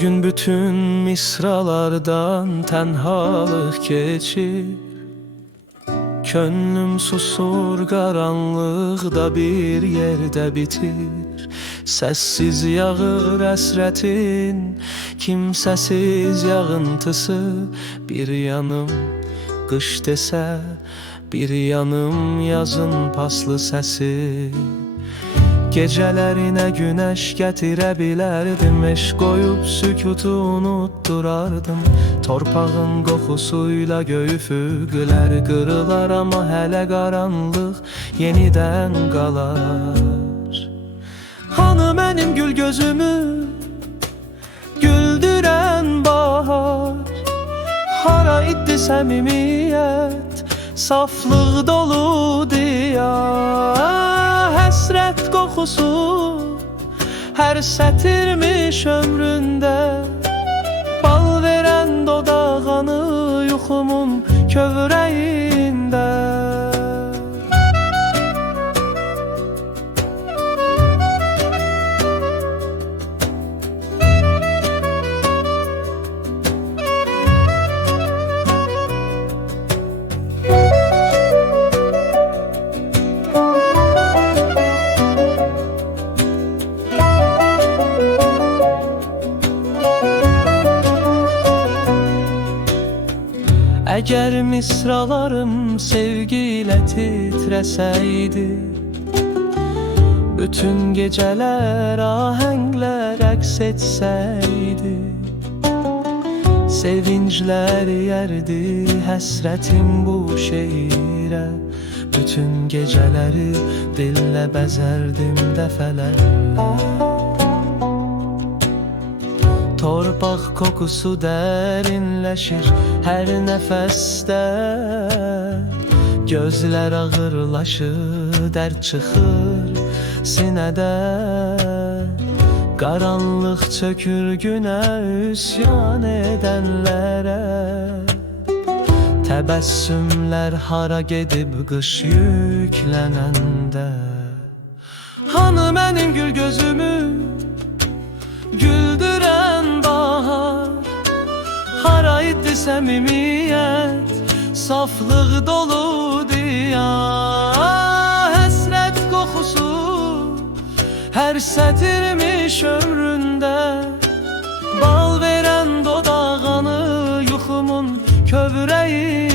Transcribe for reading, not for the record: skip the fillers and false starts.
Bugün bütün misralardan tenhalık geçir. Könlüm susur karanlıkta bir yerde bitir. Sessiz yağır əsrətin, kimsəsiz yağıntısı. Bir yanım qış desə, bir yanım yazın paslı səsi. Gecələrinə günəş gətirə bilərdim, eşq qoyub sükutu unutturardım. Torpağın qoxusuyla göy üfüqlər qırılar, amma hələ qaranlıq yenidən qalar. Hanı mənim gül gözümü güldürən bahar? Hara iddi səmimiyyət, saflıq dolu diyar? Həsrət qoxusu hər sətirmiş ömründə, bal verən dodağanı yuxumun kövrəyində. Əgər misralarım sevgiyle titreseydi, bütün geceler ahengler əks etsəydi, sevincler yerdi həsrətim bu şeirə. Bütün geceleri dillə bəzərdim dəfələrlə. Torpaq kokusu dərinləşir hər nəfəsdə, gözlər ağırlaşır, dərd çıxır sinədə. Qaranlıq çökür günə üsyan edənlərə, təbəssümlər hara gedib qış yüklənəndə. Hanı mənim gül gözümü güldürən bahar? Hara iddi səmimiyyət, saflıq dolu diyar? Həsrət qoxusu hər sətirmiş ömründə, bal verən dodağanı yuxumun kövrəyində.